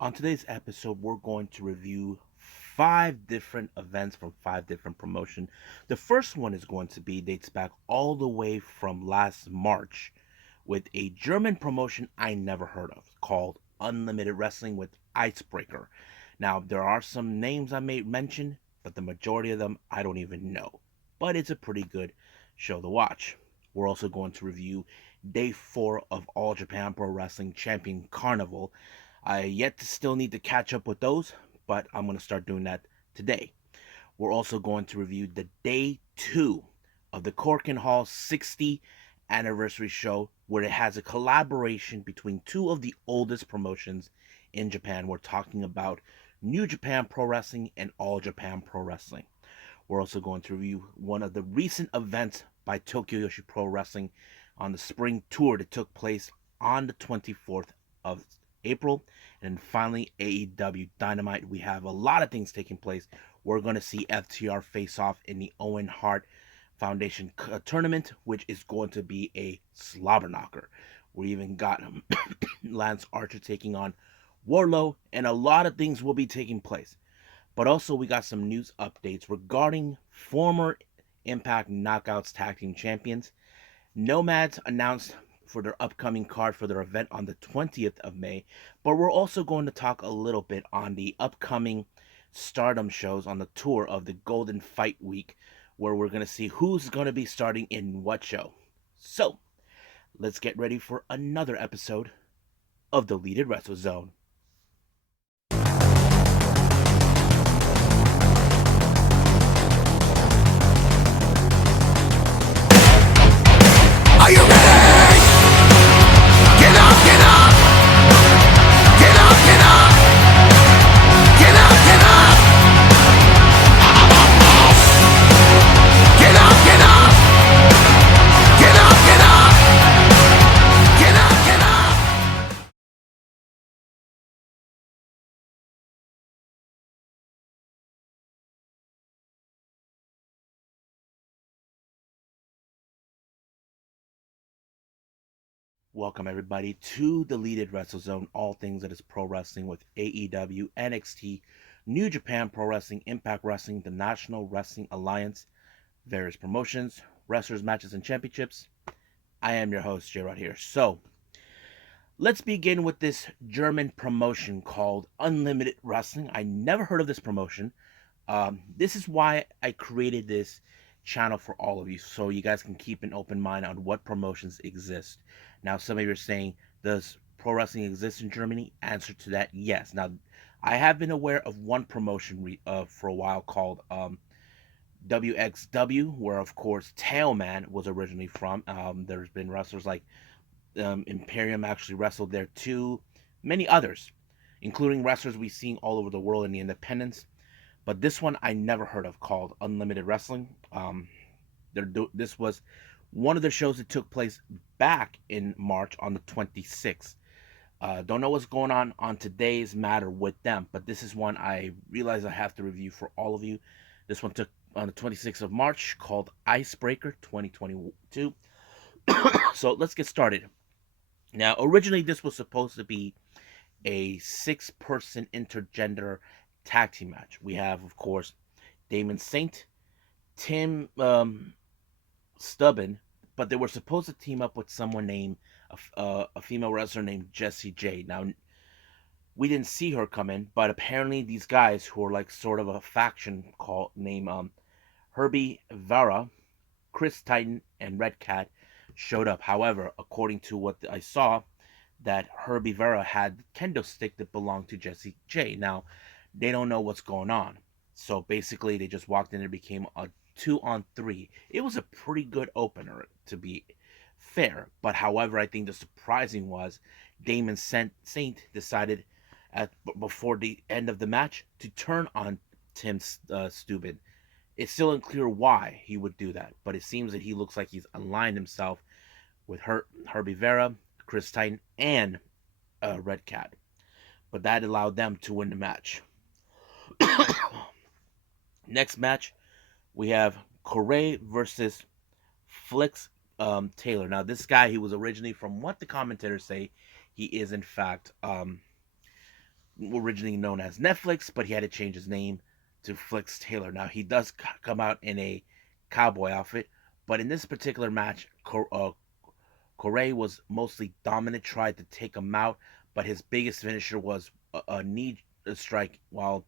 On today's episode, we're going to review five different events from five different promotions. The first one is going to be dates back all the way from last March with a German promotion I never heard of called Unlimited Wrestling with Icebreaker. Now, there are some names I may mention, but the majority of them I don't even know. But it's a pretty good show to watch. We're also going to review day four of All Japan Pro Wrestling Champion Carnival. I yet to still need to catch up with those, but I'm going to start doing that today. We're also going to review the day two of the Korakuen Hall 60 anniversary show, where it has a collaboration between two of the oldest promotions in Japan. We're talking about New Japan Pro Wrestling and All Japan Pro Wrestling. We're also going to review one of the recent events by Tokyo Joshi Pro Wrestling on the spring tour that took place on the 24th of April. And finally, AEW Dynamite. We have a lot of things taking place. We're going to see FTR face off in the Owen Hart Foundation tournament, which is going to be a slobber knocker. We even got Lance Archer taking on Warlow, and a lot of things will be taking place. But also, we got some news updates regarding former Impact Knockouts Tag Team Champions. Nomads announced for their upcoming card for their event on the 20th of May, but we're also going to talk a little bit on the upcoming Stardom shows on the tour of the Golden Fight Week, where we're going to see who's going to be starting in what show. So, let's get ready for another episode of the Deleted Wrestle Zone. Are you ready? Get up, get up! Get up, get up! Get up, get up! Get up, get up! Get up, get up! Get up, get up! Welcome everybody to the Deleted Wrestle Zone, all things that is pro wrestling with AEW, NXT, New Japan Pro Wrestling, Impact Wrestling, the National Wrestling Alliance, various promotions, wrestlers, matches, and championships. I am your host, J-Rod here. So, let's begin with this German promotion called Unlimited Wrestling. I never heard of this promotion. This is why I created this channel for all of you, so you guys can keep an open mind on what promotions exist. Now, some of you are saying, does pro wrestling exist in Germany? Answer to that, yes. Now, I have been aware of one promotion for a while called WXW, where, of course, Tailman was originally from. There's been wrestlers like Imperium actually wrestled there too. Many others, including wrestlers we've seen all over the world in the independents. But this one I never heard of, called Unlimited Wrestling. This was one of the shows that took place back in March on the 26th. Don't know what's going on today's matter with them, but this is one I realize I have to review for all of you. This one took on the 26th of March, called Icebreaker 2022. So let's get started. Now, originally this was supposed to be a six-person intergender tag team match. We have, of course, Damon Saint, Tim Stubben, but they were supposed to team up with someone named a female wrestler named Jessie J. Now, we didn't see her come in, but apparently these guys who are like sort of a faction called named Herbie Vera, Chris Titan, and Red Cat showed up. However, according to what I saw, that Herbie Vera had kendo stick that belonged to Jessie J. Now, they don't know what's going on. So basically, they just walked in and became a 2-on-3. It was a pretty good opener, to be fair. But however, I think the surprising was Damon Saint decided before the end of the match to turn on Tim Stubben. It's still unclear why he would do that, but it seems that he looks like he's aligned himself with Herbie Vera, Chris Titan, and Red Cat. But that allowed them to win the match. Next match, we have Corey versus Flex Taylor. Now, this guy, he was originally, from what the commentators say, he is in fact originally known as Netflix, but he had to change his name to Flix Taylor. Now he does come out in a cowboy outfit, but in this particular match, Corey was mostly dominant, tried to take him out, but his biggest finisher was a knee strike while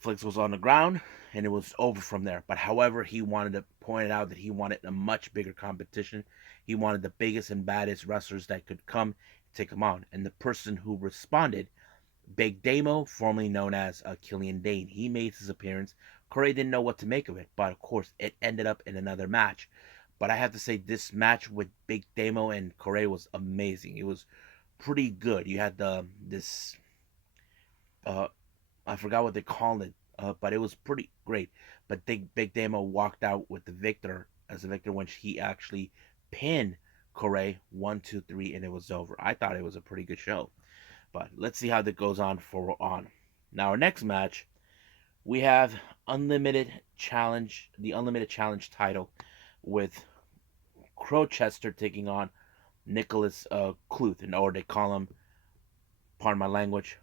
Flix was on the ground, and it was over from there. But however, he wanted to point out that he wanted a much bigger competition. He wanted the biggest and baddest wrestlers that could come take him on. And the person who responded, Big Damo, formerly known as Killian Dane, he made his appearance. Corey didn't know what to make of it, but of course, it ended up in another match. But I have to say, this match with Big Damo and Corey was amazing. It was pretty good. You had this uh, I forgot what they called it, but it was pretty great. But Big Damo walked out with the victor as a victor when he actually pinned Corey 1, 2, 3, and it was over. I thought it was a pretty good show. But let's see how that goes on for on. Now our next match, we have the Unlimited Challenge title with Crowchester taking on Nicholas Cluth, or they call him, pardon my language,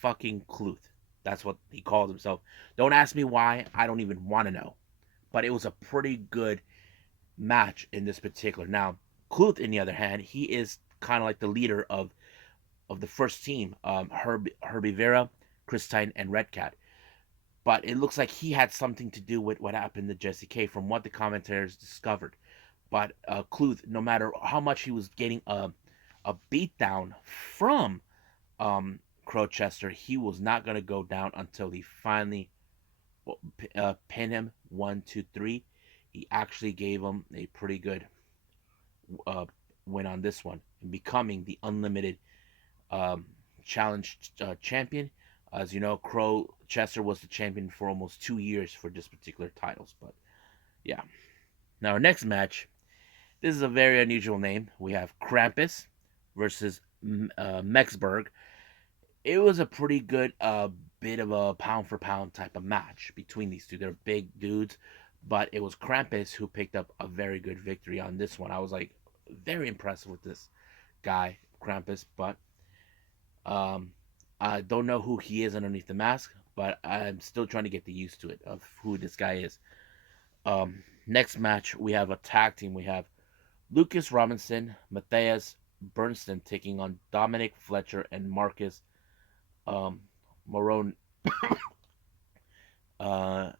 fucking Cluth. That's what he calls himself. Don't ask me why. I don't even want to know. But it was a pretty good match in this particular. Now, Cluth, on the other hand, he is kind of like the leader of the first team, Herbie Vera, Christine, and Red Cat. But it looks like he had something to do with what happened to Jesse K, from what the commentators discovered. But Cluth, no matter how much he was getting a beatdown from Crowchester, he was not going to go down until he finally pinned him 1, 2, 3. He actually gave him a pretty good uh, win on this one, and becoming the Unlimited um, Challenge champion. As you know, Crowchester was the champion for almost 2 years for this particular titles. But yeah. Now our next match, this is a very unusual name. We have Krampus versus Mexberg. It was a pretty good bit of a pound for pound type of match between these two. They're big dudes, but it was Krampus who picked up a very good victory on this one. I was like very impressed with this guy, Krampus, but um, I don't know who he is underneath the mask, but I'm still trying to get the used to it of who this guy is. Next match, we have a tag team. We have Lucas Robinson, Matthias Bernstein taking on Dominic Fletcher and Marcus Morone, uh,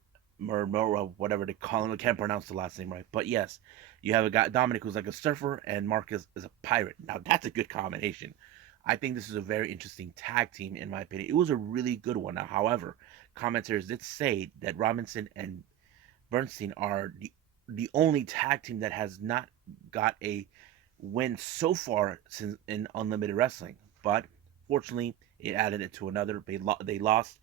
Murmura, whatever they call him. I can't pronounce the last name right. But yes, you have a guy, Dominic, who's like a surfer, and Marcus is a pirate. Now, that's a good combination. I think this is a very interesting tag team, in my opinion. It was a really good one. Now, however, commenters did say that Robinson and Bernstein are the only tag team that has not got a win so far since in Unlimited Wrestling. But fortunately, it added it to another. They lost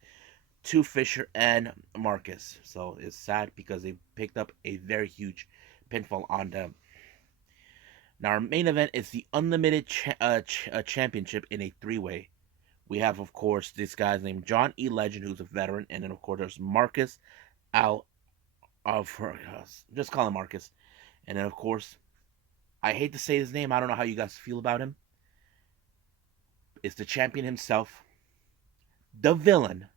to Fisher and Marcus, so it's sad because they picked up a very huge pinfall on them. Now our main event is the Unlimited Championship in a three-way. We have, of course, this guy's named John E. Legend, who's a veteran, and then of course there's Marcus Al of just call him Marcus, and then of course, I hate to say his name. I don't know how you guys feel about him. It's the champion himself, the villain,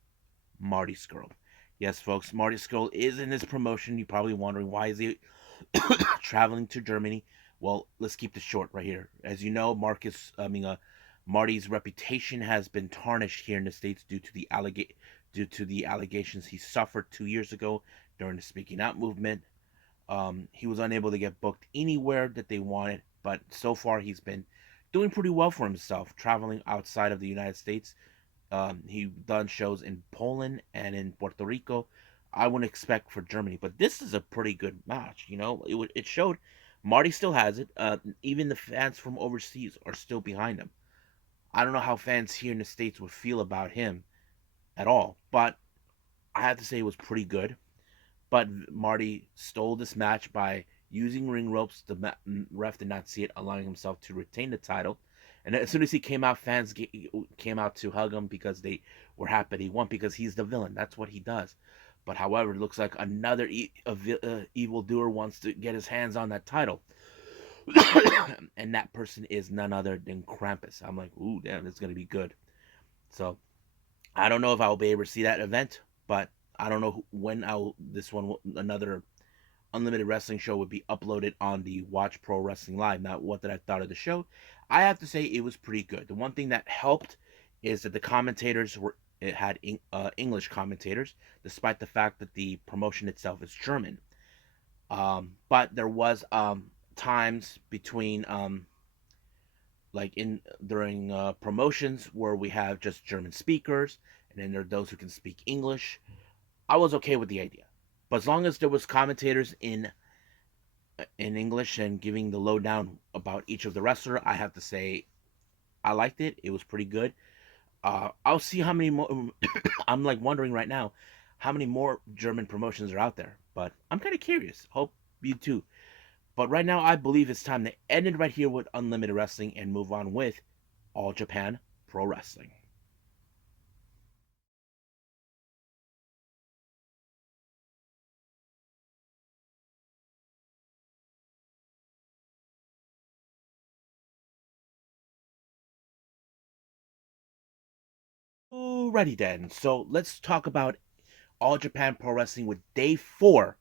Marty Scurll. Yes, folks, Marty Scurll is in this promotion. You're probably wondering, why is he traveling to Germany? Well, let's keep this short right here. As you know, Marty's reputation has been tarnished here in the States due to the allegations he suffered 2 years ago during the Speaking Out movement. He was unable to get booked anywhere that they wanted, but so far he's been doing pretty well for himself, traveling outside of the United States. He done shows in Poland and in Puerto Rico. I wouldn't expect for Germany, but this is a pretty good match. You know, it showed Marty still has it. Even the fans from overseas are still behind him. I don't know how fans here in the States would feel about him at all, but I have to say it was pretty good. But Marty stole this match by using ring ropes. The ref did not see it, allowing himself to retain the title. And as soon as he came out, fans came out to hug him because they were happy he won, because he's the villain. That's what he does. But however, it looks like another evil doer wants to get his hands on that title. And that person is none other than Krampus. I'm like, ooh, damn, this is going to be good. So I don't know if I'll be able to see that event, but I don't know when another Unlimited Wrestling show would be uploaded on the Watch Pro Wrestling Live. Now, what did I thought of the show? I have to say it was pretty good. The one thing that helped is that the commentators were it had English commentators, despite the fact that the promotion itself is German. But there was times between like in during promotions where we have just German speakers, and then there are those who can speak English. I was okay with the idea, but as long as there was commentators in English and giving the lowdown about each of the wrestler, I have to say I liked it. It was pretty good. I'll see how many more. I'm like wondering right now how many more German promotions are out there, but I'm kind of curious. Hope you too. But right now, I believe it's time to end it right here with Unlimited Wrestling and move on with All Japan Pro Wrestling. Alrighty then. So let's talk about All Japan Pro Wrestling with day 4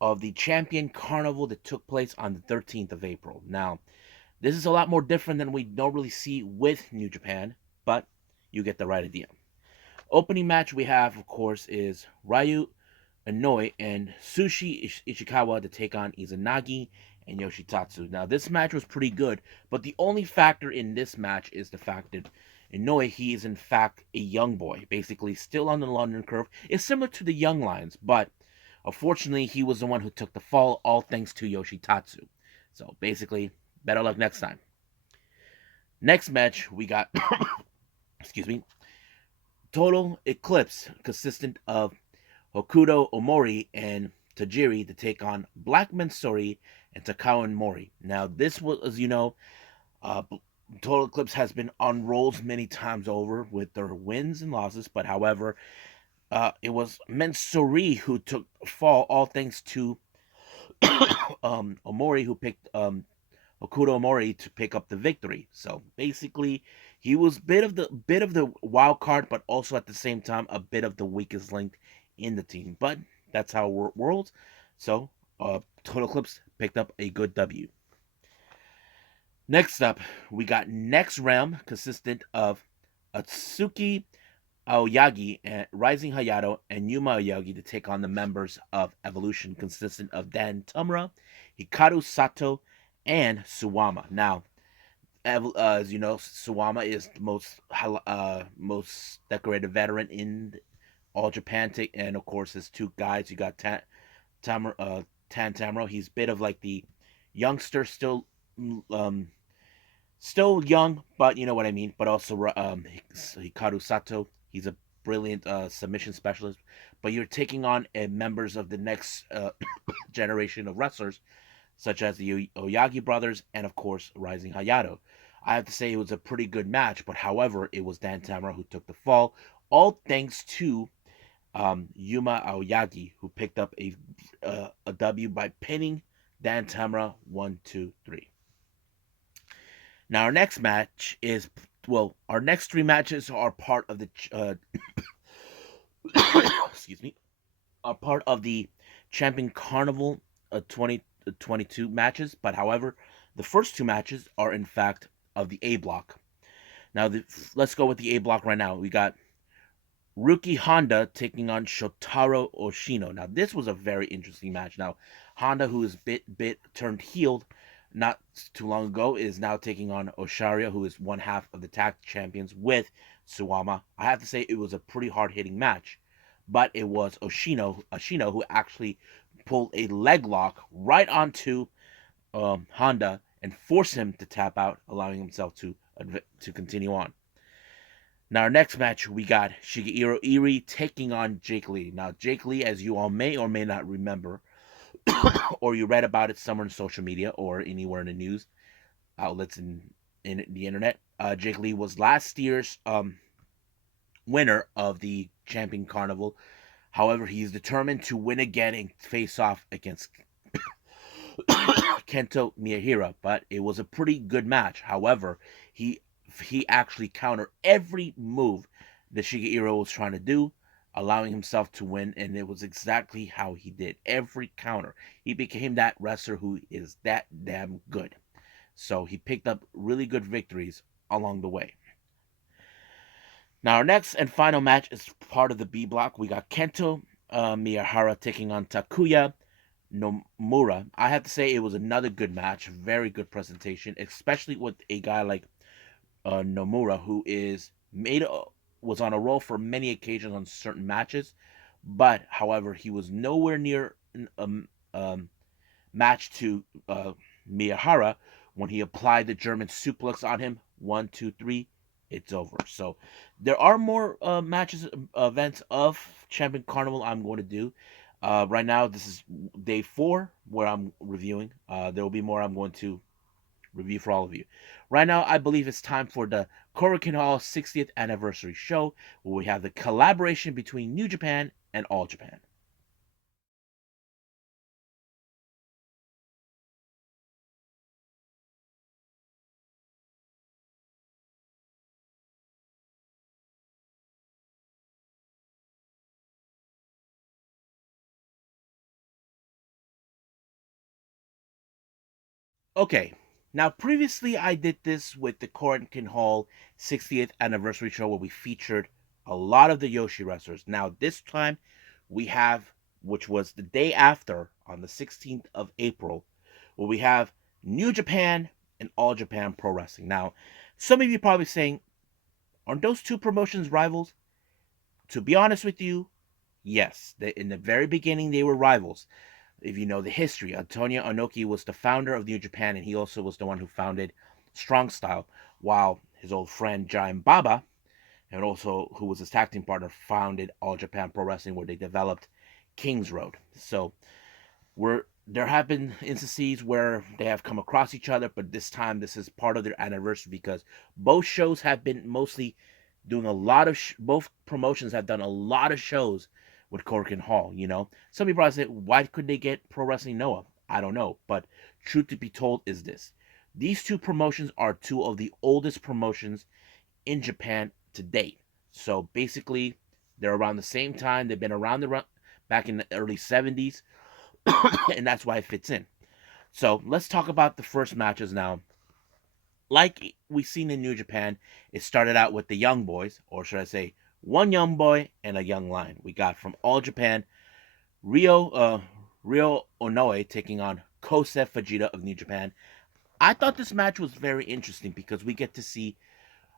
of the Champion Carnival that took place on the 13th of April. Now, this is a lot more different than we normally see with New Japan, but you get the right idea. Opening match we have, of course, is Ryu Inouye and Sushi Ishikawa to take on Izanagi and Yoshitatsu. Now, this match was pretty good, but the only factor in this match is the fact that Inouye, he is in fact a young boy, basically still on the London curve. It's similar to the Young Lions, but unfortunately, he was the one who took the fall, all thanks to Yoshitatsu. So basically, better luck next time. Next match, we got, excuse me, Total Eclipse, consistent of Hokuto Omori and Tajiri to take on Black Mansuri and Takao Mori. Now, this was, as you know, Total Eclipse has been on rolls many times over with their wins and losses, but however, it was Mansuri who took fall, all thanks to Omori, who picked Hokuto Omori to pick up the victory. So basically, he was bit of the wild card, but also at the same time a bit of the weakest link in the team. But that's how it worlds. So Total Eclipse picked up a good W. Next up, we got Next Realm, consistent of Atsuki Aoyagi and Rising Hayato and Yuma Aoyagi to take on the members of Evolution, consistent of Dan Tamura, Hikaru Sato, and Suwama. Now, as you know, Suwama is the most decorated veteran in All Japan, and of course, his two guys. You got Tan Tamuro. He's a bit of like the youngster, um, still young, but you know what I mean. But also Hikaru Sato. He's a brilliant submission specialist. But you're taking on members of the next generation of wrestlers, such as the Oyagi brothers and, of course, Rising Hayato. I have to say it was a pretty good match, but however, it was Dan Tamura who took the fall, all thanks to Yuma Aoyagi, who picked up a W by pinning Dan Tamura 1-2-3. Now, our next match is, well, our next 3 matches are part of the, excuse me, are part of the Champion Carnival 2022 matches, but however, the first 2 matches are in fact of the A block. Now, let's go with the A block right now. We got Ruki Honda taking on Shotaro Oshino. Now, this was a very interesting match. Now, Honda, who is bit turned healed not too long ago, is now taking on Osharia, who is one half of the tag champions with Suwama. I have to say it was a pretty hard hitting match, but it was Oshino who actually pulled a leg lock right onto Honda and forced him to tap out, allowing himself to continue on. Now, our next match, we got Shigehiro Iri taking on Jake Lee. Now, Jake Lee, as you all may or may not remember, or you read about it somewhere in social media or anywhere in the news outlets in the internet, Jake Lee was last year's winner of the Champion Carnival. However, he is determined to win again and face off against Kento Miyahira, but it was a pretty good match. However, he actually countered every move that Shigeru was trying to do, allowing himself to win, and it was exactly how he did. Every counter, he became that wrestler who is that damn good. So he picked up really good victories along the way. Now, our next and final match is part of the B block. We got Kento Miyahara taking on Takuya Nomura. I have to say it was another good match, very good presentation, especially with a guy like Nomura, who was on a roll for many occasions on certain matches, but however, he was nowhere near match to Miyahara when he applied the German suplex on him. 1, 2, 3, it's over. So there are more matches, events of Champion Carnival I'm going to do. Right now, this is day 4 where I'm reviewing. There will be more I'm going to review for all of you. Right now, I believe it's time for the Korakuen Hall 60th anniversary show, where we have the collaboration between New Japan and All Japan. Okay, now previously I did this with the Korakuen Hall 60th anniversary show where we featured a lot of the Joshi wrestlers. Now this time we have, which was the day after on the 16th of April, where we have New Japan and All Japan Pro Wrestling. Now, some of you probably saying, aren't those two promotions rivals? To be honest with you, yes. In the very beginning they were rivals. If you know the history, Antonio Inoki was the founder of New Japan, and he also was the one who founded Strong Style, while his old friend Giant Baba, and also who was his tag team partner, founded All Japan Pro Wrestling, where they developed King's Road. So there have been instances where they have come across each other, but this time this is part of their anniversary because both shows have been mostly doing a lot of both promotions have done a lot of shows with Korakuen Hall. Some people probably say, why couldn't they get Pro Wrestling Noah? I don't know, but truth to be told is this: these two promotions are two of the oldest promotions in Japan to date. So basically, they're around the same time. They've been around back in the early 70s, and that's why it fits in. So let's talk about the first matches now. Like we've seen in New Japan, it started out with the Young Boys, or should I say, one young boy and a young lion. We got from All Japan, Ryo Onoe taking on Kosei Fujita of New Japan. I thought this match was very interesting because we get to see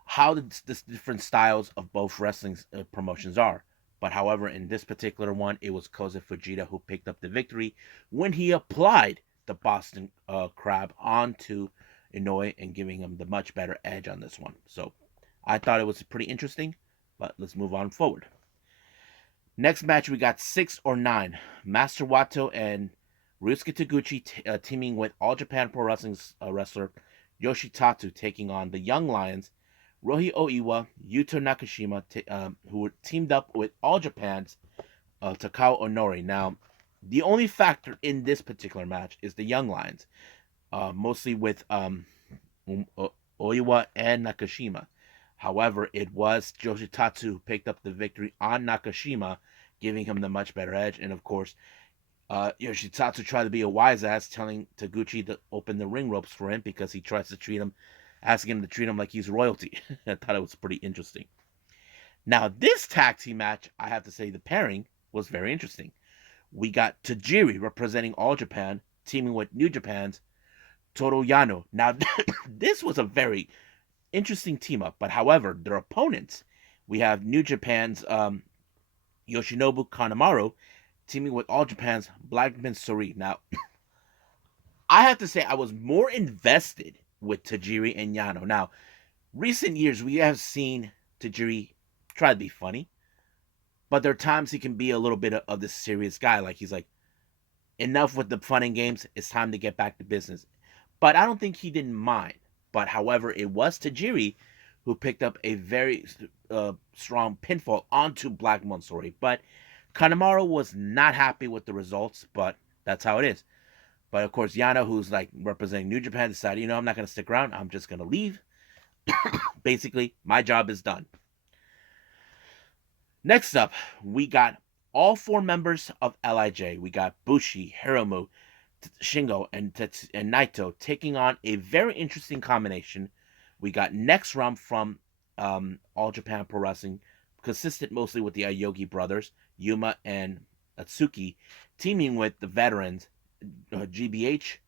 how the different styles of both wrestling promotions are. But however, in this particular one, it was Kosei Fujita who picked up the victory when he applied the Boston Crab onto Inoue and giving him the much better edge on this one. So I thought it was pretty interesting, but let's move on forward. Next match, we got 6 or 9. Master Wato and Ryusuke Taguchi teaming with All Japan Pro Wrestling's wrestler Yoshitatsu taking on the Young Lions, Rohi Oiwa, Yuto Nakashima, who were teamed up with All Japan's Takao Onori. Now, the only factor in this particular match is the Young Lions, mostly with Oiwa and Nakashima. However, it was Yoshitatsu who picked up the victory on Nakashima, giving him the much better edge. And of course, Yoshitatsu tried to be a wise ass, telling Taguchi to open the ring ropes for him because he tries to asking him to treat him like he's royalty. I thought it was pretty interesting. Now, this tag team match, I have to say, the pairing was very interesting. We got Tajiri representing All Japan, teaming with New Japan's Toru Yano. Now, this was a very interesting team up, but however, their opponents, we have New Japan's Yoshinobu Kanemaru teaming with All Japan's Blackman Sori. Now, I have to say I was more invested with Tajiri and Yano. Now, recent years we have seen Tajiri try to be funny, but there are times he can be a little bit of this serious guy. Like he's like, enough with the fun and games. It's time to get back to business. But I don't think he didn't mind. But however, it was Tajiri who picked up a very strong pinfall onto Black Monsori. But Kanemaru was not happy with the results, but that's how it is. But of course, Yano, who's like representing New Japan, decided, I'm not going to stick around. I'm just going to leave. Basically, my job is done. Next up, we got all four members of LIJ. We got Bushi, Hiromu, Shingo, and Naito taking on a very interesting combination. We got next round from All Japan Pro Wrestling, consistent mostly with the Aogi brothers, Yuma and Atsuki, teaming with the veterans GBH,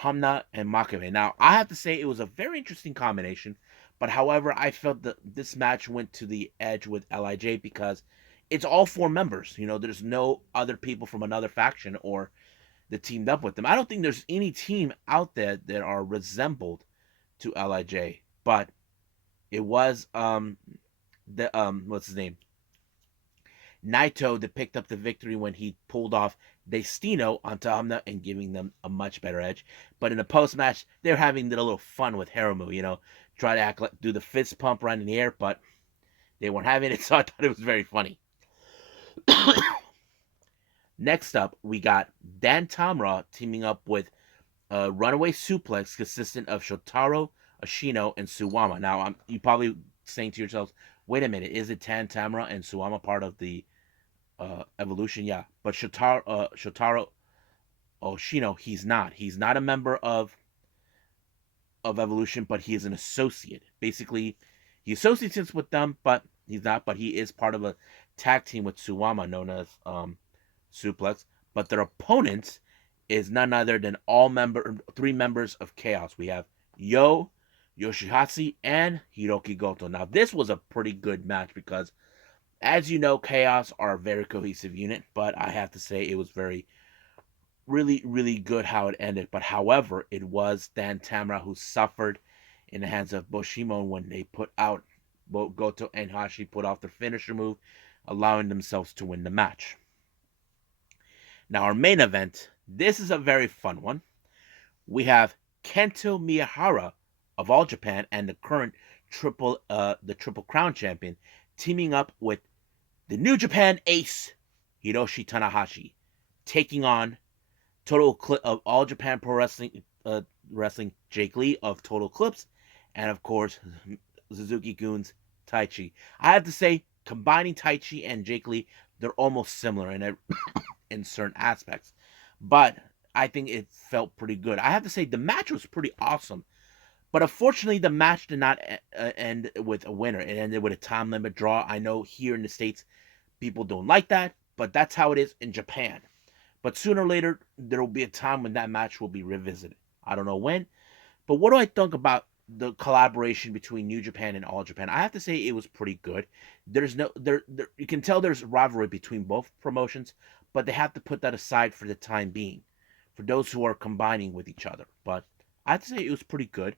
Hamna, and Makabe. Now, I have to say it was a very interesting combination, but however, I felt that this match went to the edge with LIJ because it's all four members. There's no other people from another faction or that teamed up with them. I don't think there's any team out there that are resembled to LIJ, but it was the what's his name, Naito, that picked up the victory when he pulled off Destino onto Amna and giving them a much better edge. But in the post match, they're having a little fun with Hiromu, try to act like do the fist pump right in the air, but they weren't having it, so I thought it was very funny. Next up, we got Dan Tamra teaming up with a runaway suplex consistent of Shotaro, Ashino, and Suwama. Now, you probably saying to yourselves, wait a minute, is it Dan Tamra and Suwama part of the Evolution? Yeah, but Shotaro Oshino, he's not. He's not a member of Evolution, but he is an associate. Basically, he associates with them, but he's not. But he is part of a tag team with Suwama known as Suplex. But their opponents is none other than three members of Chaos. We have Yoshihashi, and Hiroki Goto. Now, this was a pretty good match because, as you know, Chaos are a very cohesive unit, but I have to say it was really, really good how it ended. But however, it was Dan Tamra who suffered in the hands of Boshimo when they put out Goto and Hashi put off their finisher move, allowing themselves to win the match. Now, our main event, this is a very fun one. We have Kento Miyahara of All Japan and the current Triple Crown champion teaming up with the New Japan ace Hiroshi Tanahashi, taking on of All Japan Pro Wrestling Jake Lee of Total Eclipse, and of course Suzuki-gun's Taichi. I have to say, combining Taichi and Jake Lee, they're almost similar in certain aspects, but I think it felt pretty good. I have to say the match was pretty awesome, but unfortunately the match did not end with a winner. It ended with a time limit draw. I know here in the States people don't like that, but that's how it is in Japan. But sooner or later, there will be a time when that match will be revisited. I don't know when. But what do I think about the collaboration between New Japan and All Japan? I have to say it was pretty good. There's no there you can tell there's rivalry between both promotions, but they have to put that aside for the time being, for those who are combining with each other. But I'd say it was pretty good.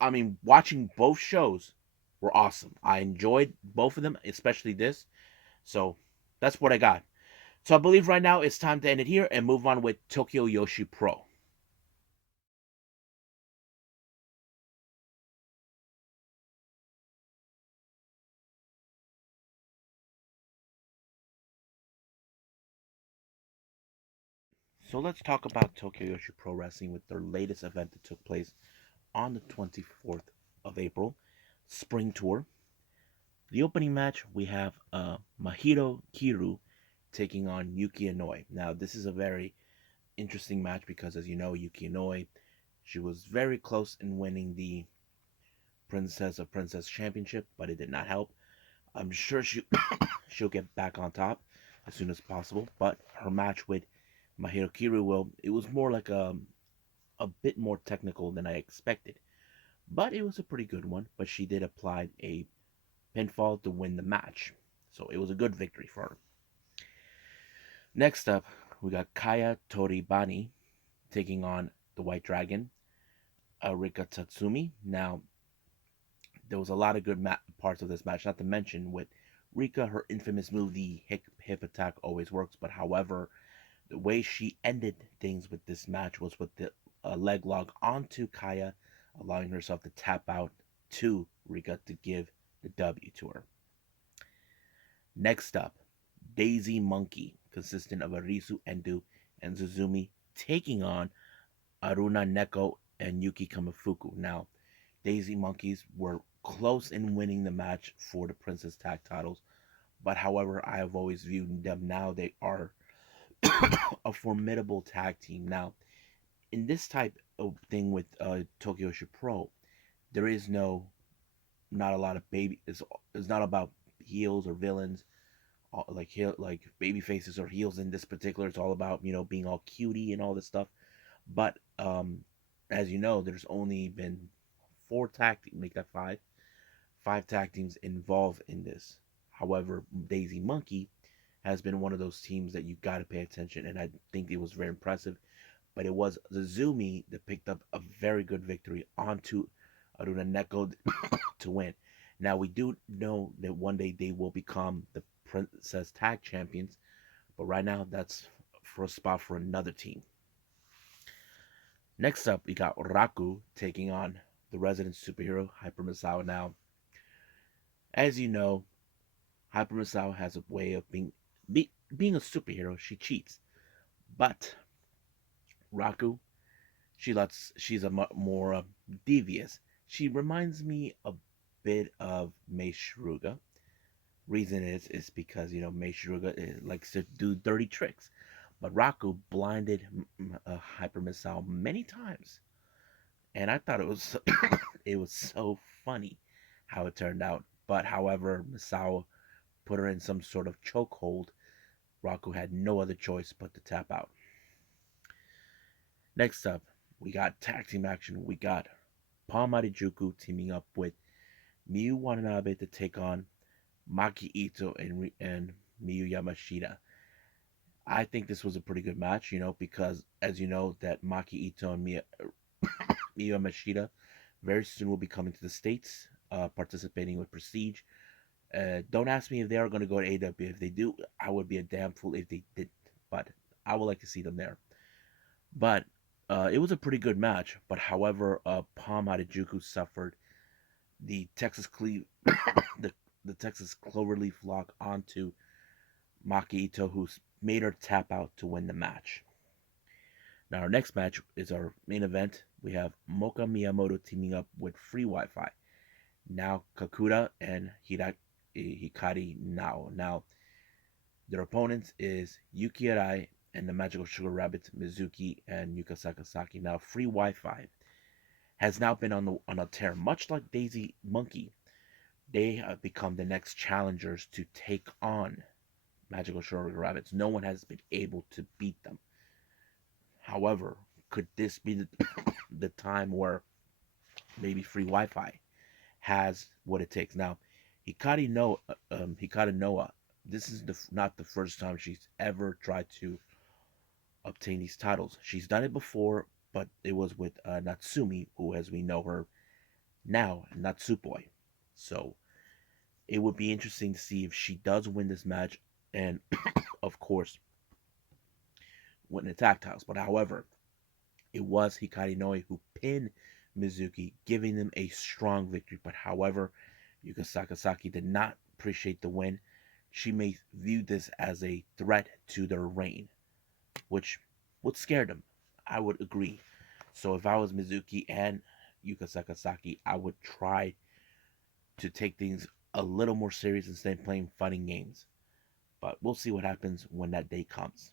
I mean, watching both shows were awesome. I enjoyed both of them, especially this. So that's what I got. So I believe right now it's time to end it here and move on with Tokyo Joshi Pro. So let's talk about Tokyo Joshi Pro Wrestling with their latest event that took place on the 24th of April, Spring Tour. The opening match, we have Mahiro Kiru taking on Yuki Inoue. Now, this is a very interesting match because, as you know, Yuki Inoue, she was very close in winning the Princess of Princess Championship, but it did not help. I'm sure she'll get back on top as soon as possible. But her match with Mahiro Kiru, it was more like a bit more technical than I expected. But it was a pretty good one. But she did apply a pinfall to win the match. So it was a good victory for her. Next up, we got Kaya Toribani taking on the White Dragon, Rika Tatsumi. Now, there was a lot of good parts of this match, not to mention with Rika, her infamous move, the hip attack, always works. But however, the way she ended things with this match was with the leg lock onto Kaya, allowing herself to tap out to Rika to give the W to her. Next up, Daisy Monkey, consistent of Arisu Endo and Suzumi, taking on Aruna Neko and Yuki Kamifuku. Now, Daisy Monkeys were close in winning the match for the Princess Tag titles, But however, I have always viewed them now. They are a formidable tag team. Now, in this type of thing with Tokyo Pro, there is not a lot of baby. It's not about heels or villains, like baby faces or heels in this particular. It's all about being all cutie and all this stuff. But as you know, there's only been four tag teams, make that five tag teams involved in this. However, Daisy Monkey has been one of those teams that you got to pay attention, and I think it was very impressive. But it was Zuzumi that picked up a very good victory onto Aruna Neko to win. Now we do know that one day they will become the Princess Tag Champions, but right now that's for a spot for another team. Next up, we got Raku taking on the resident superhero Hyper Misawa. Now, as you know, Hyper Misawa has a way of being a superhero. She cheats, but Raku, she's a more devious. She reminds me a bit of Mei Shiruga. Reason is because Mei Shiruga likes to do dirty tricks, but Raku blinded Hyper Misao many times, and I thought it was it was so funny how it turned out. But however, Misao put her in some sort of chokehold. Raku had no other choice but to tap out. Next up, we got tag team action. We got Paul Marijuku teaming up with Miyu Watanabe to take on Maki Ito and Miyu Yamashita. I think this was a pretty good match, because as you know that Maki Ito and Miyu Yamashita very soon will be coming to the States, participating with Prestige. Don't ask me if they are going to go to AEW. If they do, I would be a damn fool if they didn't. But I would like to see them there. But it was a pretty good match. But however, Palm Harajuku suffered the the, the Texas Cloverleaf lock onto Maki Ito, who made her tap out to win the match. Now, our next match is our main event. We have Moka Miyamoto teaming up with Free Wi Fi. Now, Kakuta and Hikari Nao. Now, their opponents is Yuki Arai and the Magical Sugar Rabbits, Mizuki and Yuka Sakasaki. Now, Free Wi Fi has now been on a tear, much like Daisy Monkey. They have become the next challengers to take on Magical Sugar Rabbits. No one has been able to beat them. However, could this be the time where maybe Free Wi-Fi has what it takes? Now, Hikari Noah, this is not the first time she's ever tried to obtain these titles. She's done it before, but it was with Natsumi, who, as we know her now, Natsupoi. So it would be interesting to see if she does win this match, and of course, win the tag titles. But however, it was Hikari Noe who pinned Mizuki, giving them a strong victory. But however, Yuka Sakasaki did not appreciate the win. She may view this as a threat to their reign, which would scare them. I would agree. So if I was Mizuki and Yuka Sakasaki, I would try to take things a little more serious instead of playing fighting games. But we'll see what happens when that day comes.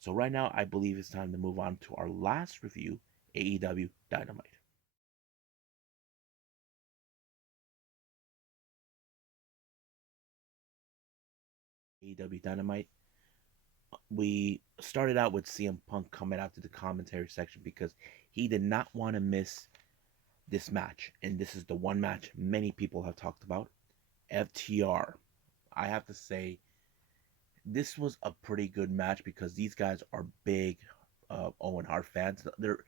So right now, I believe it's time to move on to our last review, AEW Dynamite. AEW Dynamite. We started out with CM Punk coming out to the commentary section because he did not want to miss this match. And this is the one match many people have talked about. FTR. I have to say, this was a pretty good match because these guys are big Owen Hart fans. They're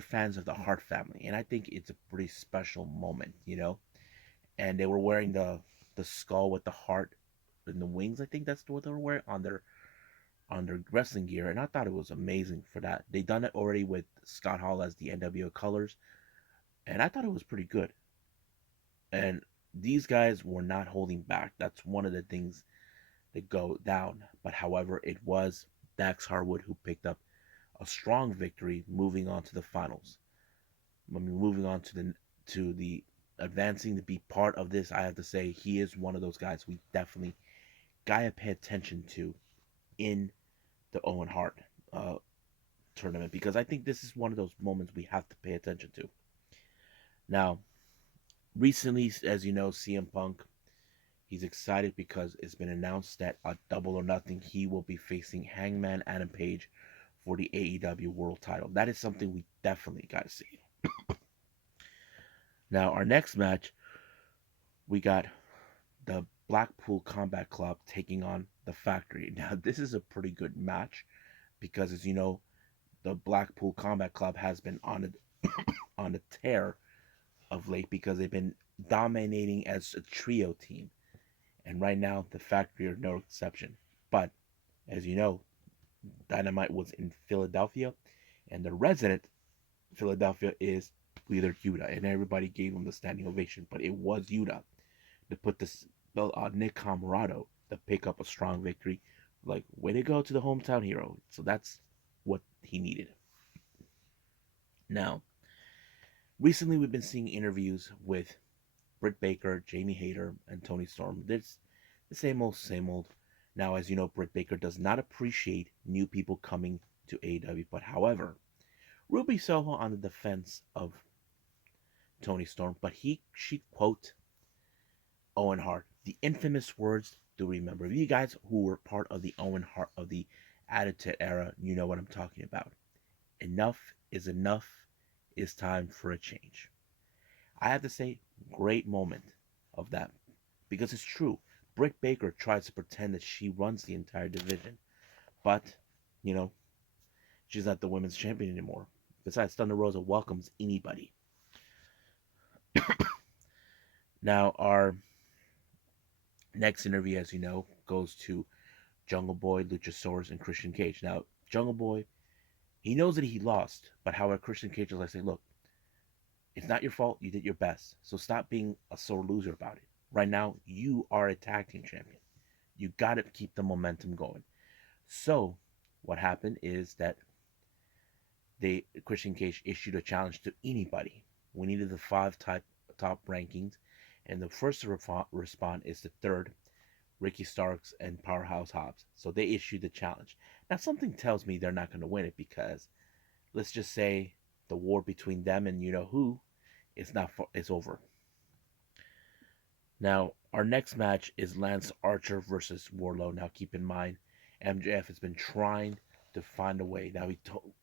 fans of the Hart family, and I think it's a pretty special moment, And they were wearing the skull with the heart and the wings. I think that's what they were wearing on their wrestling gear, and I thought it was amazing for that. They done it already with Scott Hall as the NWO colors, and I thought it was pretty good. And these guys were not holding back. That's one of the things that go down. But however, it was Dax Harwood who picked up a strong victory, moving on to the finals. I mean, moving on to the advancing to be part of this. I have to say he is one of those guys we definitely gotta pay attention to in the Owen Hart uh, tournament, because I think this is one of those moments we have to pay attention to. Now, recently, as you know, CM Punk, he's excited because it's been announced that at Double or Nothing he will be facing Hangman Adam Page for the AEW World Title. That is something we definitely got to see. Now, our next match, we got the Blackpool Combat Club taking on the Factory. Now, this is a pretty good match because, as you know, the Blackpool Combat Club has been on a tear of late because they've been dominating as a trio team, and right now the Factory are no exception. But as you know, Dynamite was in Philadelphia, and the resident Philadelphia is Wheeler Yuta, and everybody gave him the standing ovation. But it was Yuta to put this belt on Nick Comoroto to pick up a strong victory. Like, way to go to the hometown hero. So that's what he needed. Now, recently we've been seeing interviews with Britt Baker, Jamie Hayter, and Tony Storm. It's the same old, same old. Now, as you know, Britt Baker does not appreciate new people coming to AEW, but however, Ruby Soho on the defense of Tony Storm, but she quote Owen Hart, the infamous words to remember. You guys who were part of the Owen Hart of the Attitude Era, you know what I'm talking about. Enough is enough. It's time for a change. I have to say, great moment of that because it's true. Britt Baker tries to pretend that she runs the entire division, but you know she's not the women's champion anymore. Besides, Thunder Rosa welcomes anybody. Now, our next interview, as you know, goes to Jungle Boy, Luchasaurus, and Christian Cage. Now, Jungle Boy, he knows that he lost, but however, Christian Cage is like, say, look, it's not your fault. You did your best. So stop being a sore loser about it. Right now, you are a tag team champion. You got to keep the momentum going. So, what happened is that Christian Cage issued a challenge to anybody. We needed the top rankings, and the first to respond is the third, Ricky Starks and Powerhouse Hobbs. So they issued the challenge. Now, something tells me they're not going to win it because let's just say the war between them and you know who is not is over. Now, our next match is Lance Archer versus Wardlow. Now, keep in mind, MJF has been trying to find a way. Now, he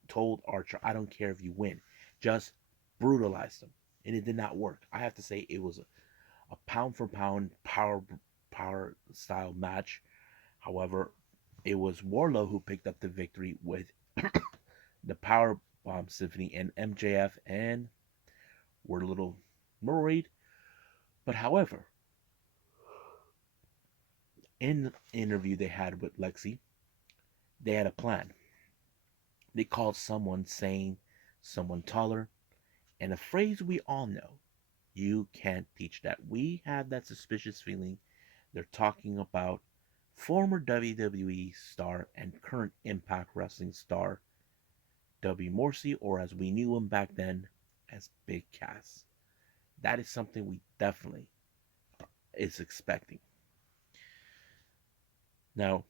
told Archer, I don't care if you win, just brutalize them. And it did not work. I have to say, it was a pound for pound power style match. However, it was Wardlow who picked up the victory with the Power Bomb Symphony, and MJF and were a little worried. But however, in the interview they had with Lexi, they had a plan. They called someone saying someone taller, and a phrase we all know. You can't teach that. We have that suspicious feeling they're talking about former WWE star and current Impact Wrestling star W. Morrissey, or as we knew him back then, as Big Cass. That is something we definitely is expecting. Now,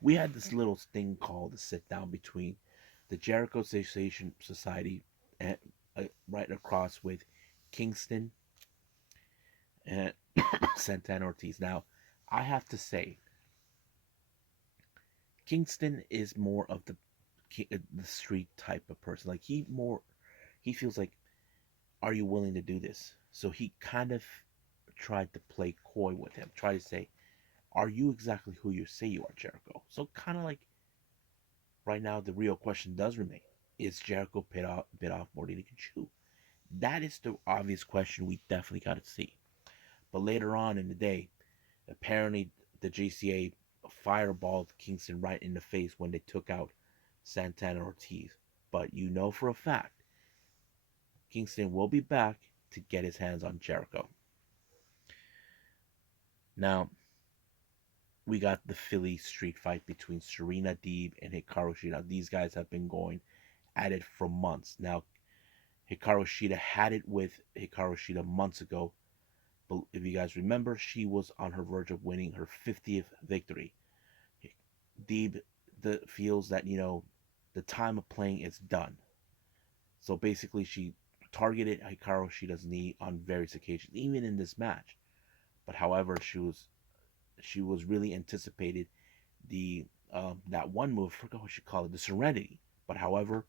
we had this little thing called the sit down between the Jericho Association Society and right across with Kingston and Santana Ortiz. Now, I have to say, Kingston is more of the street type of person. Like he feels like, are you willing to do this? So he kind of tried to play coy with him, try to say, are you exactly who you say you are, Jericho? So kind of like right now, the real question does remain: is Jericho bit off more than he can chew? That is the obvious question we definitely got to see. But later on in the day, apparently the JCA fireballed Kingston right in the face when they took out Santana Ortiz. But you know for a fact, Kingston will be back to get his hands on Jericho. Now, we got the Philly street fight between Serena Deeb and Hikaru Shida. These guys have been going at it for months. Now, Hikaru Shida had it with Hikaru Shida months ago, if you guys remember, she was on her verge of winning her 50th victory. Deeb feels that, the time of playing is done. So basically, she targeted Hikaru Shida's knee on various occasions, even in this match. But however, she was really anticipated the that one move. I forgot what she called it, the Serenity. But however,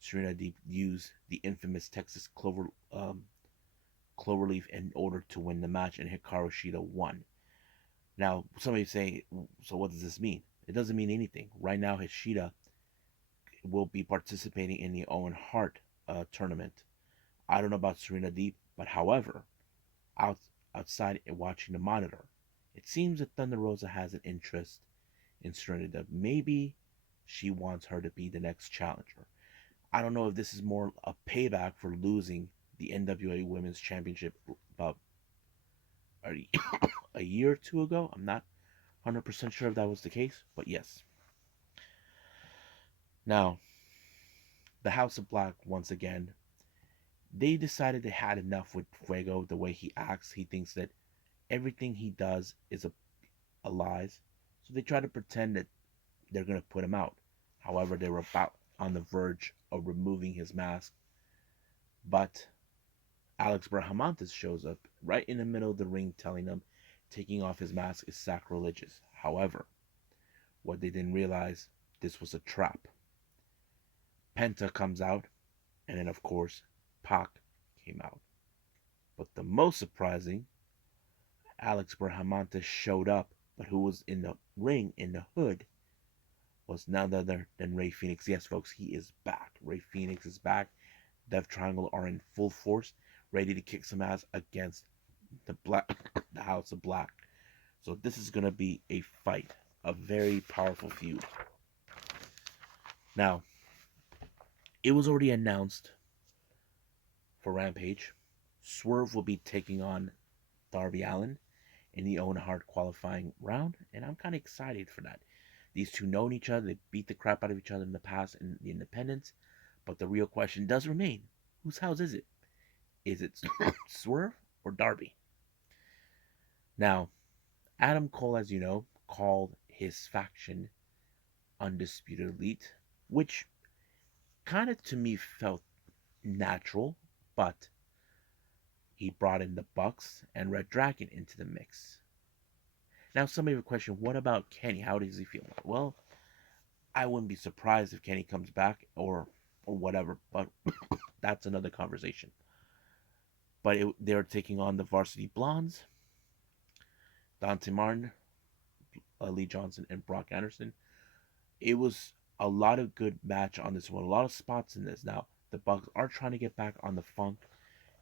Serena Deeb used the infamous Texas Cloverleaf in order to win the match, and Hikaru Shida won. Now, somebody say, so what does this mean? It doesn't mean anything. Right now, Hishida will be participating in the Owen Hart tournament. I don't know about Serena Deeb, but however, out, outside and watching the monitor, it seems that Thunder Rosa has an interest in Serena Deeb. Maybe she wants her to be the next challenger. I don't know if this is more a payback for losing the NWA Women's Championship about a, a year or two ago. I'm not 100% sure if that was the case, but yes. Now, the House of Black, once again, they decided they had enough with Fuego, the way he acts. He thinks that everything he does is a lies. So they try to pretend that they're going to put him out. However, they were about on the verge of removing his mask. But Alex Brahamantes shows up right in the middle of the ring telling them taking off his mask is sacrilegious. However, what they didn't realize, this was a trap. Penta comes out, and then of course, Pac came out. But the most surprising, Alex Brahamantes showed up, but who was in the ring in the hood was none other than Ray Phoenix. Yes, folks, he is back. Ray Phoenix is back. Death Triangle are in full force, ready to kick some ass against the House of Black. So this is gonna be a fight, a very powerful feud. Now, it was already announced for Rampage. Swerve will be taking on Darby Allin in the Owen Hart qualifying round, and I'm kind of excited for that. These two know each other. They beat the crap out of each other in the past in the Independents, but the real question does remain: whose house is it? Is it Swerve or Darby? Now, Adam Cole, as you know, called his faction Undisputed Elite, which kind of to me felt natural, but he brought in the Bucks and Red Dragon into the mix. Now, somebody would question, what about Kenny? How does he feel? Well, I wouldn't be surprised if Kenny comes back or whatever, but that's another conversation. But they're taking on the Varsity Blondes, Dante Martin, Lee Johnson, and Brock Anderson. It was a lot of good match on this one. A lot of spots in this. Now, the Bucks are trying to get back on the funk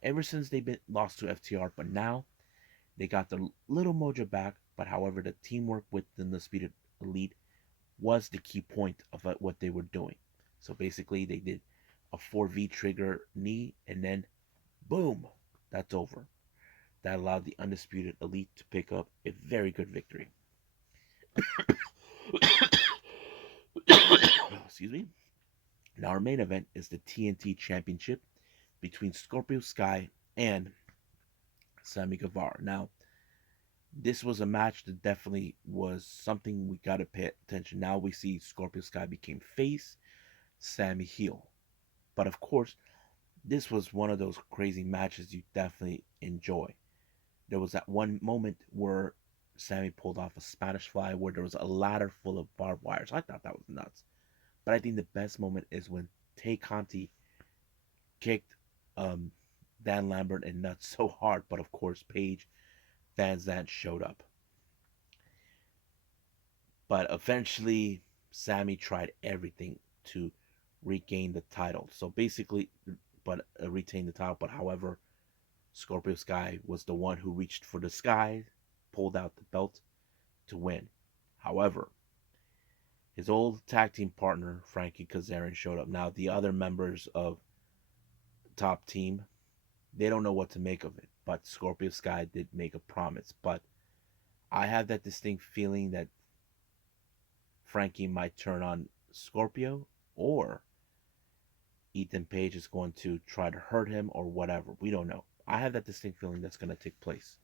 ever since they've been lost to FTR, but now they got the little mojo back. But however, the teamwork with the Undisputed Elite was the key point of what they were doing. So basically, they did a 4V trigger knee, and then boom, that's over. That allowed the Undisputed Elite to pick up a very good victory. Excuse me. Now, our main event is the TNT Championship between Scorpio Sky and Sammy Guevara. Now, this was a match that definitely was something we got to pay attention. Now we see Scorpio Sky became face, Sammy heel. But of course, this was one of those crazy matches you definitely enjoy. There was that one moment where Sammy pulled off a Spanish fly where there was a ladder full of barbed wires. I thought that was nuts. But I think the best moment is when Tay Conti kicked Dan Lambert in nuts so hard, but of course Paige Van Zandt showed up. But eventually, Sammy tried everything to regain the title. So basically, but retain the title. But however, Scorpio Sky was the one who reached for the sky, pulled out the belt to win. However, his old tag team partner, Frankie Kazarian, showed up. Now, the other members of top team, they don't know what to make of it. But Scorpio Sky did make a promise. But I have that distinct feeling that Frankie might turn on Scorpio, or Ethan Page is going to try to hurt him or whatever. We don't know. I have that distinct feeling that's going to take place.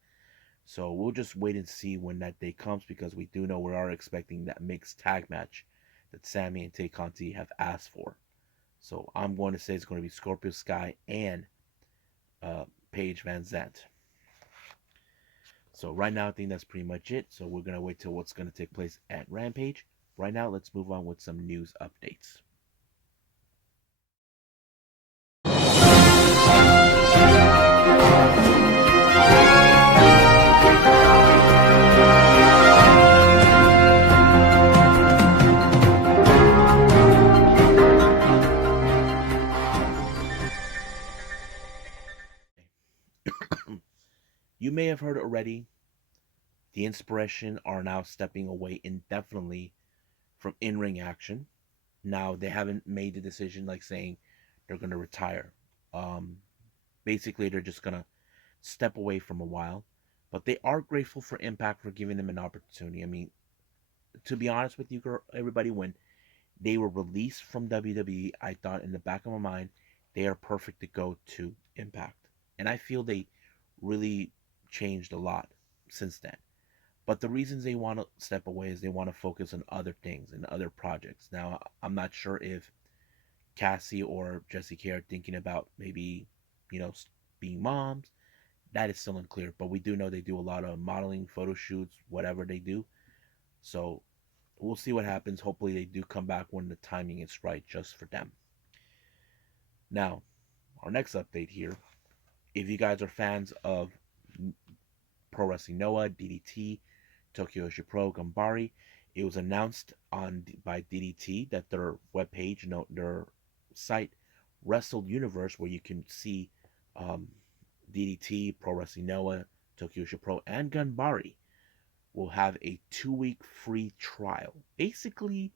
So we'll just wait and see when that day comes, because we do know we are expecting that mixed tag match that Sammy and Tay Conti have asked for. So I'm going to say it's going to be Scorpio Sky and Paige Van Zant. So right now I think that's pretty much it. So we're going to wait till what's going to take place at Rampage. Right now, let's move on with some news updates. You may have heard already, the IInspiration are now stepping away indefinitely from in-ring action. Now they haven't made the decision like saying they're going to retire. Um, Basically, they're just going to step away from a while, but they are grateful for Impact for giving them an opportunity. I mean, to be honest with you, everybody, when they were released from WWE, I thought in the back of my mind they are perfect to go to Impact, and I feel they really changed a lot since then. But the reasons they want to step away is they want to focus on other things and other projects. Now, I'm not sure if Cassie or Jessie K are thinking about maybe, you know, being moms. That is still unclear, but we do know they do a lot of modeling, photo shoots, whatever they do. So we'll see what happens. Hopefully, they do come back when the timing is right just for them. Now, our next update here. If you guys are fans of Pro Wrestling Noah, DDT, Tokyo Joshi Pro, Gambari, it was announced on by DDT that their webpage, their site, Wrestle Universe, where you can see um, DDT, Pro Wrestling Noah, Tokyo Joshi Pro, and Gambari, will have a 2-week free trial. Basically,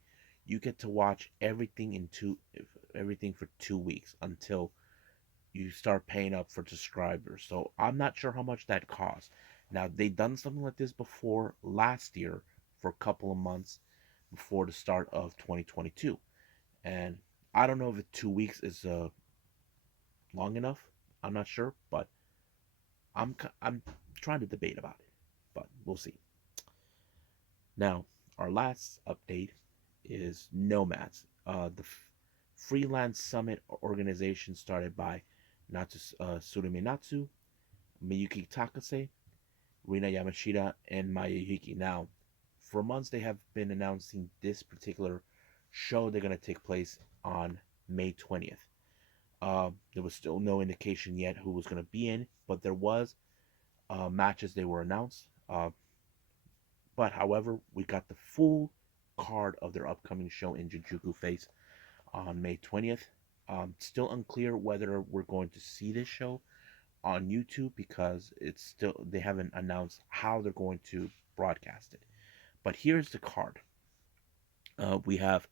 you get to watch everything for 2 weeks until you start paying up for subscribers. So I'm not sure how much that costs. Now they done something like this before last year for a couple of months before the start of 2022, and I don't know if 2 weeks is long enough. I'm not sure, but I'm trying to debate about it, but we'll see. Now our last update is Nomads, the freelance summit organization started by Tsurumi Natsu, Miyuki Takase, Rina Yamashita, and Maya Yuki. Now, for months they have been announcing this particular show. They're going to take place on May 20th. There was still no indication yet who was going to be in, but there was matches they were announced. But however, we got the full card of their upcoming show in Jinjuku Face on May 20th. Still unclear whether we're going to see this show on YouTube, because it's still, they haven't announced how they're going to broadcast it. But here's the card. We have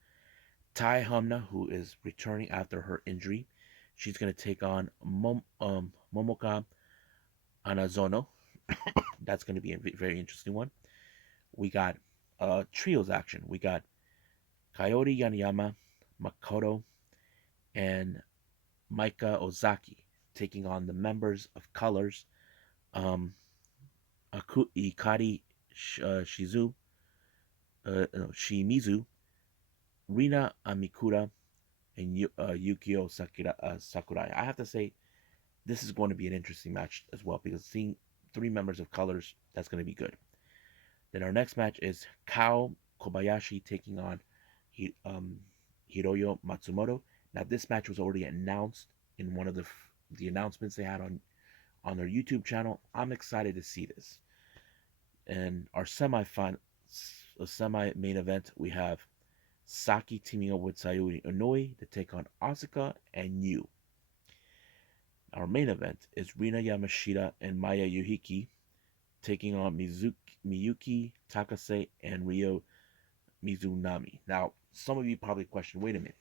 Tai Hamna, who is returning after her injury. She's going to take on Momoka Anazono. That's going to be a very interesting one. We got trios action. We got Coyote Yanayama, Makoto, and Maika Ozaki taking on the members of Colors, um, Ikari Shizu, no, Shimizu, Rina Amikura, and Yukio Sakurai. I have to say, this is going to be an interesting match as well, because seeing 3 members of Colors, that's going to be good. Then our next match is Kao Kobayashi taking on Hiroyo Matsumoto. Now, this match was already announced in one of the announcements they had on their YouTube channel. I'm excited to see this. And our semi main event, we have Saki teaming up with Sayuri Inoi to take on Asuka and Yu. Our main event is Rina Yamashita and Maya Yuhiki taking on Miyuki Takase and Ryo Mizunami. Now, some of you probably question, wait a minute,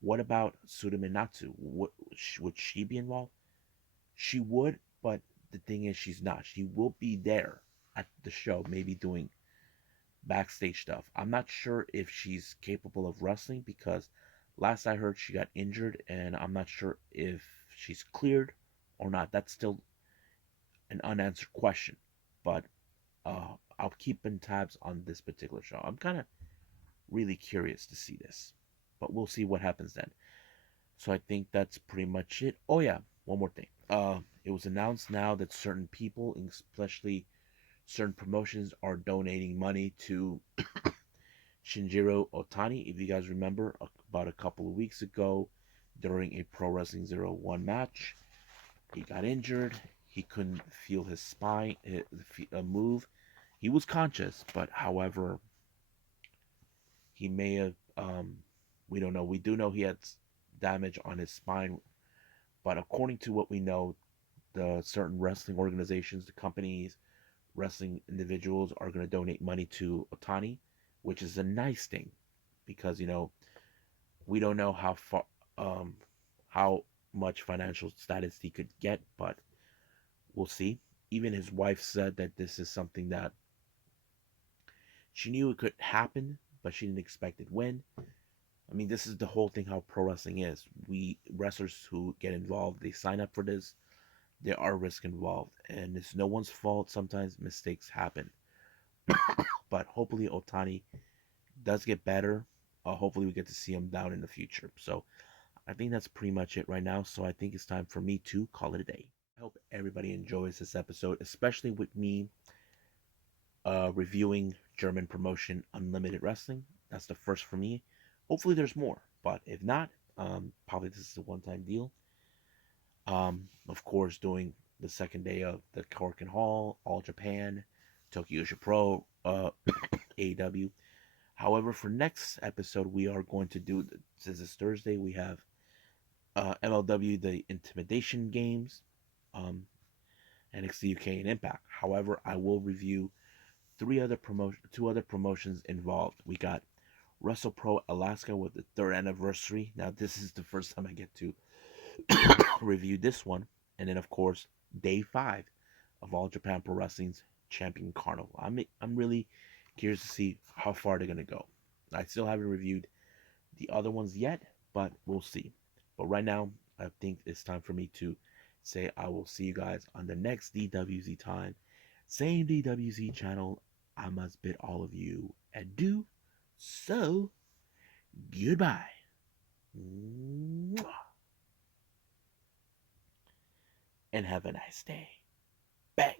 what about Tsuruminatsu? Would she be involved? She would, but the thing is, she's not. She will be there at the show, maybe doing backstage stuff. I'm not sure if she's capable of wrestling, because last I heard she got injured, and I'm not sure if she's cleared or not. That's still an unanswered question. but I'll keep in tabs on this particular show. I'm kind of really curious to see this, but we'll see what happens then. So I think that's pretty much it. Oh yeah, one more thing. It was announced now that certain people, especially certain promotions, are donating money to Shinjiro Otani. If you guys remember, about a couple of weeks ago, during a Pro Wrestling 01 match, he got injured. He couldn't feel his spine move. He was conscious, but however, he may have. We don't know. We do know he had damage on his spine, but according to what we know, the certain wrestling organizations, the companies, wrestling individuals are going to donate money to Otani, which is a nice thing because we don't know um, how much financial status he could get, but we'll see. Even his wife said that this is something that she knew it could happen, but she didn't expect it when. I mean, this is the whole thing how pro wrestling is. We wrestlers who get involved, they sign up for this. There are risks involved, and it's no one's fault. Sometimes mistakes happen, but hopefully Otani does get better. Hopefully we get to see him down in the future. So I think that's pretty much it right now. So I think it's time for me to call it a day. I hope everybody enjoys this episode, especially with me reviewing German promotion Unlimited Wrestling. That's the first for me. Hopefully there's more, but if not, probably this is a one-time deal. Of course, doing the second day of the Korakuen Hall, All Japan, Tokyo Joshi Pro, AEW. However, for next episode, we are going to do, since it's Thursday, we have MLW, the Intimidation Games, um, NXT UK, and Impact. However, I will review two other promotions involved. We got Wrestle Pro Alaska with the third anniversary. Now, this is the first time I get to review this one. And then, of course, day 5 of All Japan Pro Wrestling's Champion Carnival. I'm really curious to see how far they're gonna go. I still haven't reviewed the other ones yet, but we'll see. But right now, I think it's time for me to say I will see you guys on the next DWZ time. Same DWZ channel. I must bid all of you adieu. So, goodbye. And have a nice day. Bang.